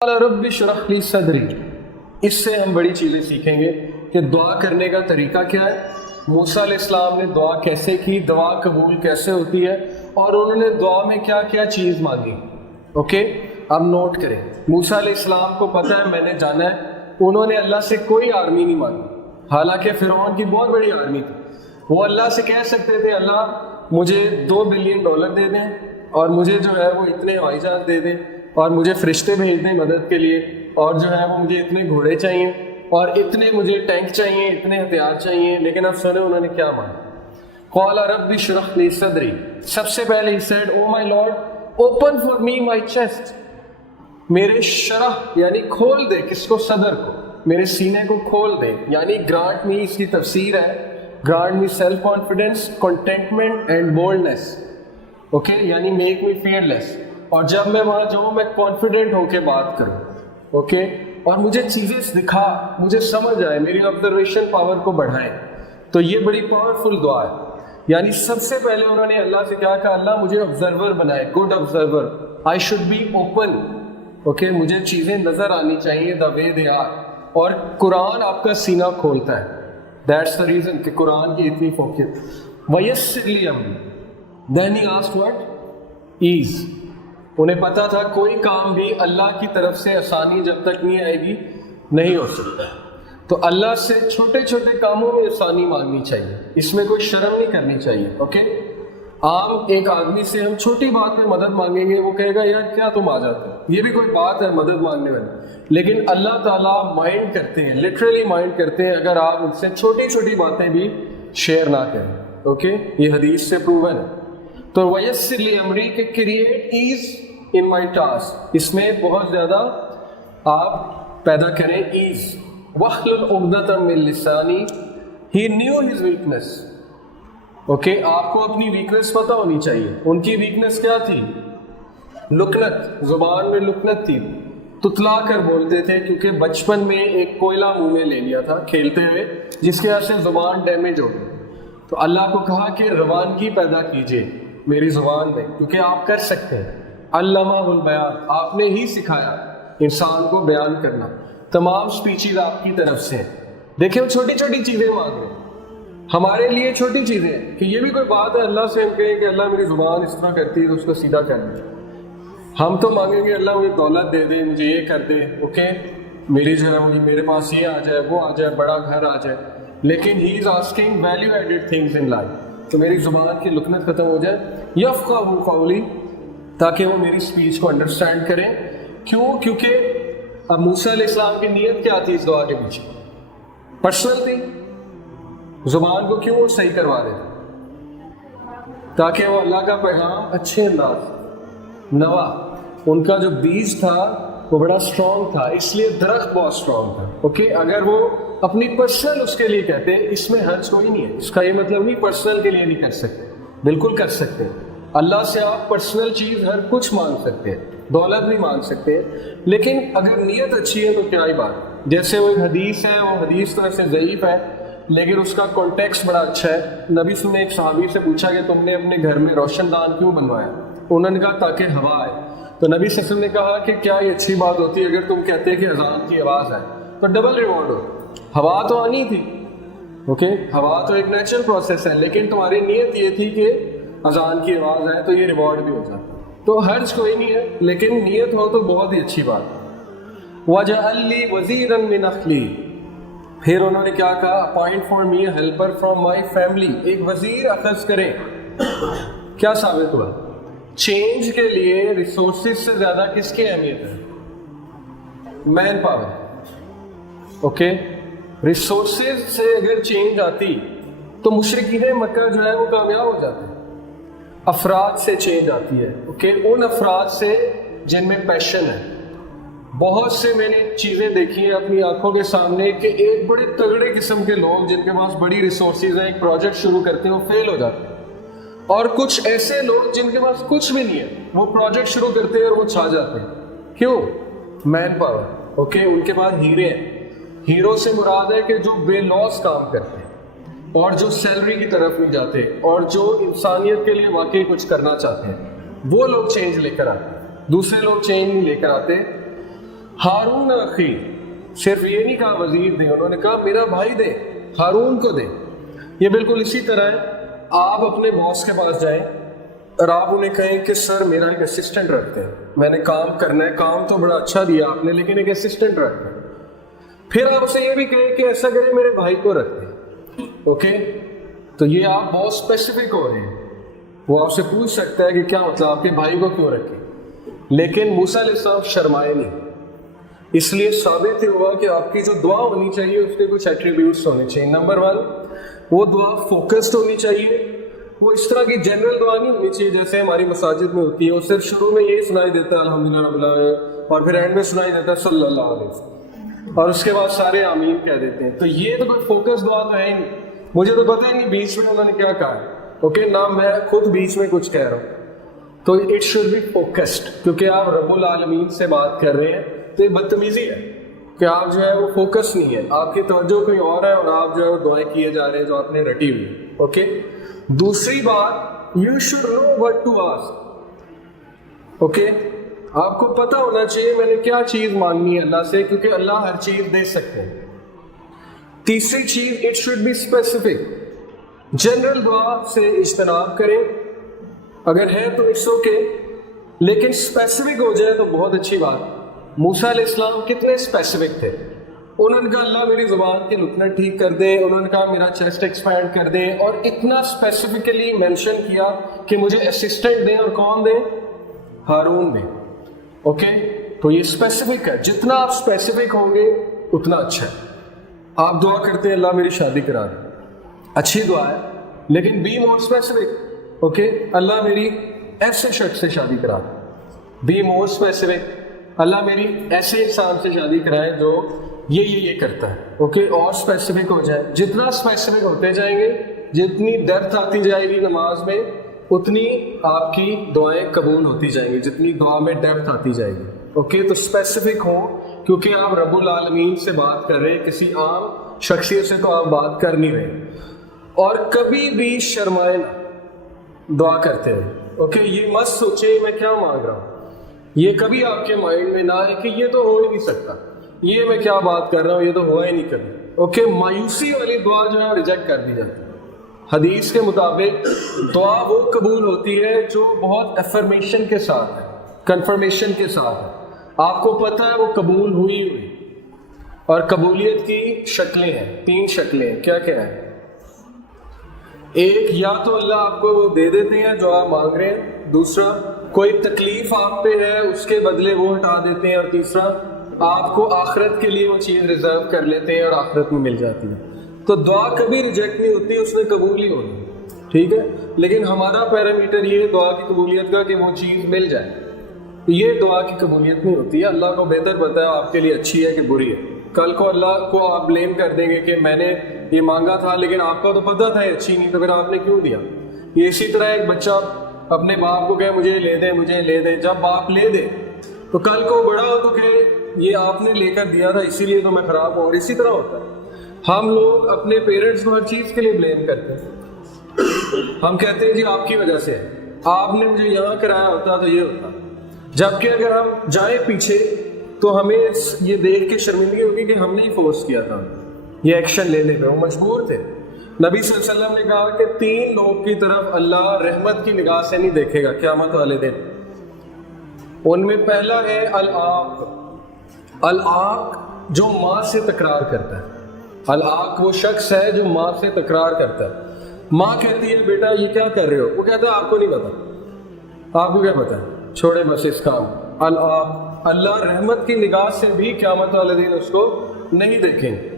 Rabbi इश्रह ली सदरी। इससे हम बड़ी चीज़ें सीखेंगे कि दुआ करने का तरीका क्या है, मूसा अलैहिस्सलाम ने दुआ कैसे की, दुआ कबूल कैसे होती है और उन्होंने दुआ में क्या क्या चीज़ मांगी। ओके, अब नोट करें। मूसा अलैहिस्सलाम को पता है मैंने जाना है, उन्होंने अल्लाह से कोई आर्मी नहीं मांगी, हालांकि फिरौन की बहुत बड़ी आर्मी थी। वो अल्लाह से कह सकते थे अल्लाह मुझे $2 बिलियन दे दें और मुझे जो है वो इतने हवाई जहाज दे दें और मुझे फरिश्ते भेज दें मदद के लिए, और जो है वो मुझे इतने घोड़े चाहिए और इतने मुझे टैंक चाहिए, इतने हथियार चाहिए। लेकिन अब सुने उन्होंने क्या मांगा। क़ाल रब्बि इश्रह ली सदरी। सबसे पहले he said oh my Lord open for me my chest. मेरे शरह यानी खोल दे, किसको? सदर को, मेरे सीने को खोल दे। यानी ग्रांट मी, इसकी तफसीर है grant me self confidence, containment and boldness. Okay, यानी मेक मी फियरलेस। और जब मैं वहां जाऊं मैं कॉन्फिडेंट होके बात करूं। ओके, और मुझे चीजें दिखा, मुझे समझ आए, मेरी ऑब्जर्वेशन पावर को बढ़ाए। तो ये बड़ी पावरफुल दुआ है। यानी सबसे पहले उन्होंने अल्लाह से क्या कहा, अल्लाह मुझे ऑब्जर्वर बनाए, good observer. I should be open. Okay, मुझे चीजें नजर आनी चाहिए द वे दे आर। और कुरान आपका सीना खोलता है। दैट्स द रीजन कि कुरान की इतनी फोकियत। वयस्सिर ली अमरी। Then he asked what? ईज। उन्हें पता था कोई काम भी अल्लाह की तरफ से आसानी जब तक नहीं आएगी नहीं हो सकता। तो अल्लाह से छोटे छोटे कामों में आसानी मांगनी चाहिए, इसमें कोई शर्म नहीं करनी चाहिए। ओके, आम एक आदमी से हम छोटी बात में मदद मांगेंगे, वो कहेगा यार क्या तुम आ जाते हो, ये भी कोई बात है मदद मांगने वाली। लेकिन अल्लाह ताला माइंड करते हैं, लिटरली माइंड करते हैं अगर आप उनसे छोटी छोटी बातें भी शेयर ना करें। ओके, ये हदीस से प्रूवन है। तो वयस्सिर ली अमरी के create ease in my task, इसमें बहुत ज्यादा आप पैदा करें ईज। वहलुल उक़दतम मिन लिसानी, ही न्यू हिज वीकनेस। ओके, आपको अपनी वीकनेस पता होनी चाहिए। उनकी वीकनेस क्या थी? लुकनत, जुबान में लुकनत थी, तुतला कर बोलते थे, क्योंकि बचपन में एक कोयला मुंह में ले लिया था खेलते हुए, जिसके वजह से जुबान डैमेज हो गई। तो अल्लाह को कहा कि रवानगी पैदा कीजिए मेरी जुबान में, क्योंकि आप कर सकते हैं। अल्लमाहुल बयान, आपने ही सिखाया इंसान को बयान करना। तमाम स्पीचेस आपकी तरफ से। देखिए वो छोटी छोटी चीजें मांग रहे हैं हमारे लिए, छोटी चीजें कि ये भी कोई बात है अल्लाह से हम कहें कि अल्लाह मेरी जुबान इस तरह करती है तो उसको सीधा कर दे। हम तो मांगेंगे अल्लाह मुझे दौलत दे दे, मुझे ये कर दे, ओके मेरी जो है मुझे मेरे पास ये आ जाए, वो आ जाए, बड़ा घर आ जाए। लेकिन he is asking value added things in life. तो मेरी जुबान की लुकनत खत्म हो जाए, यफ़क़हू क़ौली, ताकि वो मेरी स्पीच को अंडरस्टैंड करें। क्यों? क्योंकि अब मूसा अलैहिस्सलाम की नीयत क्या थी इस दुआ के पीछे? पर्सनल थी। जुबान को क्यों सही करवा रहे थे? ताकि वो अल्लाह का पैगाम अच्छे अंदाज नवा। उनका जो बीज था वो बड़ा स्ट्रॉन्ग था, इसलिए दरख्त बहुत स्ट्रॉन्ग था। ओके, अगर वो अपनी पर्सनल उसके लिए कहते हैं, इसमें हर्ज कोई नहीं है। इसका ये मतलब नहीं पर्सनल के लिए नहीं कर सकते, बिल्कुल कर सकते हैं। अल्लाह से आप पर्सनल चीज़ हर कुछ मांग सकते हैं, दौलत भी मांग सकते हैं, लेकिन अगर नीयत अच्छी है तो क्या ही बात। जैसे वो एक हदीस है, वो हदीस तो ऐसे ज़ईफ़ है लेकिन उसका कॉन्टेक्स्ट बड़ा अच्छा है। नबी ने एक सहाबी से पूछा कि तुमने अपने घर में रोशनदान क्यों बनवाया? उन्होंने कहा ताकि हवा आए। तो नबी सल्लल्लाहु अलैहि वसल्लम ने कहा कि क्या ये अच्छी बात होती है अगर तुम कहते हैं कि अजान की आवाज़ है तो डबल रिवॉर्ड हो। हवा तो आनी थी, ओके, हवा तो एक नेचुरल प्रोसेस है, लेकिन तुम्हारी नीयत ये थी कि अजान की आवाज़ है तो ये रिवॉर्ड भी हो जाता। तो हर्ज कोई नहीं है, लेकिन नीयत हो तो बहुत ही अच्छी बात है। वजअल्ली वज़ीरन मिन अख्ली, फिर उन्होंने क्या कहा? Appoint for me a helper from my family. एक वजीर अखज़ करें। क्या साबित हुआ? चेंज के लिए रिसोर्सेज से ज्यादा किसकी अहमियत है? Man power. ओके, रिसोर्सेज से अगर चेंज आती तो मुशरिकीन मक्का जो है वो कामयाब हो जाते। अफराद से चेंज आती है। ओके, उन अफराद से जिनमें पैशन है। बहुत से मैंने चीज़ें देखी हैं अपनी आंखों के सामने कि एक बड़े तगड़े किस्म के लोग जिनके पास बड़ी रिसोर्सेज हैं, एक प्रोजेक्ट शुरू करते हैं, वो फेल हो जाते हैं। और कुछ ऐसे लोग जिनके पास कुछ भी नहीं है, वो प्रोजेक्ट शुरू करते हैं और वो छा जाते हैं। क्यों? Man power. ओके, उनके पास हीरे हैं। हीरो से मुराद है कि जो बेलौस काम करते हैं और जो सैलरी की तरफ नहीं जाते और जो इंसानियत के लिए वाकई कुछ करना चाहते हैं, वो लोग चेंज लेकर आते हैं। दूसरे लोग चेंज नहीं लेकर आते। हारून अखी, सिर्फ ये नहीं कहा वजीर दे, उन्होंने कहा मेरा भाई दे, हारून को दे। ये बिल्कुल इसी तरह है, आप अपने बॉस के पास जाएं और आप उन्हें कहें कि सर मेरा एक असिस्टेंट रखते हैं, मैंने काम करना है, काम तो बड़ा अच्छा दिया आपने लेकिन एक असिस्टेंट रखते हैं। फिर आप उसे ये भी कहें कि ऐसा करें मेरे भाई को रखते हैं, ओके। तो ये आप बहुत स्पेसिफिक हो रहे हैं। वो आपसे पूछ सकता है कि क्या मतलब आपके भाई को क्यों रखें, लेकिन मूसा अलैहिस्सलाम शर्माए नहीं, इसलिए साबित हुआ कि आपकी जो दुआ होनी चाहिए उसके कुछ एट्रीब्यूट्स होने चाहिए। नंबर 1, वो दुआ फोकस्ड होनी चाहिए। वो इस तरह की जनरल दुआ नहीं होनी चाहिए जैसे हमारी मसाजिद में होती है, वो सिर्फ शुरू में यही सुनाई देता है अल्हम्दुलिल्लाह रब्बिल आलमीन और फिर एंड में सुनाई देता है सल्लल्लाहु अलैहि वसल्लम और उसके बाद सारे आमीन कह देते हैं। तो ये तो कोई फोकस दुआ तो है ही नहीं। मुझे तो पता ही नहीं बीच में उन्होंने क्या कहा, ओके ना मैं खुद बीच में कुछ कह रहा हूँ। तो इट शुड बी फोकस्ड, क्योंकि आप रब्बुल आलमीन से बात कर रहे हैं तो ये बदतमीजी है कि आप जो है वो फोकस नहीं है, आपकी तवज्जो कोई और है और आप जो है वो दुआएं किए जा रहे हैं जो आपने रटी हुई, ओके। दूसरी बात, you should know what to ask, okay. आपको पता होना चाहिए मैंने क्या चीज मांगनी है अल्लाह से, क्योंकि अल्लाह हर चीज दे सकते हैं। तीसरी चीज, it should be specific. General दुआ से इज्तनाब करें, अगर है तो इट्स ओके, लेकिन स्पेसिफिक हो जाए तो बहुत अच्छी बात। मूसा अलैहिस्सलाम कितने स्पेसिफिक थे, उन्होंने कहा अल्लाह मेरी जुबान के लुकनत ठीक कर दे, उन्होंने कहा मेरा चेस्ट एक्सपैंड कर दे, और इतना स्पेसिफिकली मेंशन किया कि मुझे असिस्टेंट दें, और कौन दें, हारून दें, ओके। तो ये स्पेसिफिक है, जितना आप स्पेसिफिक होंगे उतना अच्छा है। आप दुआ करते हैं अल्लाह मेरी शादी करा दे, अच्छी दुआ है, लेकिन बी मोर स्पेसिफिक, ओके। अल्लाह मेरी ऐसे शख्स से शादी करा दे, बी मोर स्पेसिफिक। अल्लाह मेरी ऐसे इंसान से शादी कराए जो ये करता है, ओके। और स्पेसिफिक हो जाए, जितना स्पेसिफिक होते जाएंगे, जितनी डेप्थ आती जाएगी नमाज में, उतनी आपकी दुआएं कबूल होती जाएंगी, जितनी दुआ में डेप्थ आती जाएगी, ओके। तो स्पेसिफिक हो, क्योंकि आप रब्बुल आलमीन से बात कर रहे हैं, किसी आम शख्सियत से तो आप बात कर नहीं रहे। और कभी भी शर्माए ना दुआ करते हैं, ओके। ये मत सोचे मैं क्या मांग रहा हूँ, ये कभी आपके माइंड में ना आए कि ये तो हो ही नहीं सकता, ये मैं क्या बात कर रहा हूँ, ये तो हुआ ही नहीं कभी, ओके। मायूसी वाली दुआ जो है रिजेक्ट कर दी जाती है। हदीस के मुताबिक दुआ वो कबूल होती है जो बहुत अफर्मेशन के साथ है, कंफर्मेशन के साथ है, आपको पता है वो कबूल हुई। और कबूलियत की शक्लें हैं, 3 शक्लें हैं, क्या क्या है। एक, या तो अल्लाह आपको वो दे देते हैं जो आप मांग रहे हैं, दूसरा कोई तकलीफ आप पे है उसके बदले वो हटा देते हैं, और तीसरा आपको आखिरत के लिए वो चीज़ रिजर्व कर लेते हैं और आखिरत में मिल जाती है। तो दुआ कभी रिजेक्ट नहीं होती, उसमें कबूल ही होनी, ठीक है। लेकिन हमारा पैरामीटर ये है दुआ की कबूलियत का कि वो चीज़ मिल जाए, ये दुआ की कबूलियत नहीं होती है। अल्लाह को बेहतर पता है आपके लिए अच्छी है कि बुरी है। कल को अल्लाह को आप ब्लेम कर देंगे कि मैंने ये मांगा था लेकिन आपको तो पता था ये अच्छी नहीं, तो फिर आपने क्यों दिया। ये इसी तरह एक बच्चा अपने बाप को कहे मुझे ले दे, मुझे ले दे, जब बाप ले दे तो कल को बड़ा हो तो कहे ये आपने लेकर दिया था इसीलिए तो मैं खराब हूँ। और इसी तरह होता है, हम लोग अपने पेरेंट्स को हर चीज़ के लिए ब्लेम करते हैं। हम कहते हैं जी आपकी वजह से, आपने मुझे यहाँ कराया होता तो ये होता। जबकि अगर हम जाएं पीछे तो हमें ये देख के शर्मिंदगी होगी कि हमने ही फोर्स किया था ये एक्शन लेने पे, वो मजबूर थे। नबी सल्लल्लाहु अलैहि वसल्लम ने कहा कि 3 लोग की तरफ अल्लाह रहमत की निगाह से नहीं देखेगा क़यामत वाले दिन। उनमें पहला है अल-आक। अल-आक जो माँ से तकरार करता है। अल-आक वो शख्स है जो माँ से तकरार करता है। माँ कहती है बेटा ये क्या कर रहे हो, वो कहता है आपको नहीं पता, आपको क्या पता, छोड़े बस इस काम। अल-आक, अल्लाह रहमत की निगाह से भी क़यामत वाले दिन उसको नहीं देखेंगे।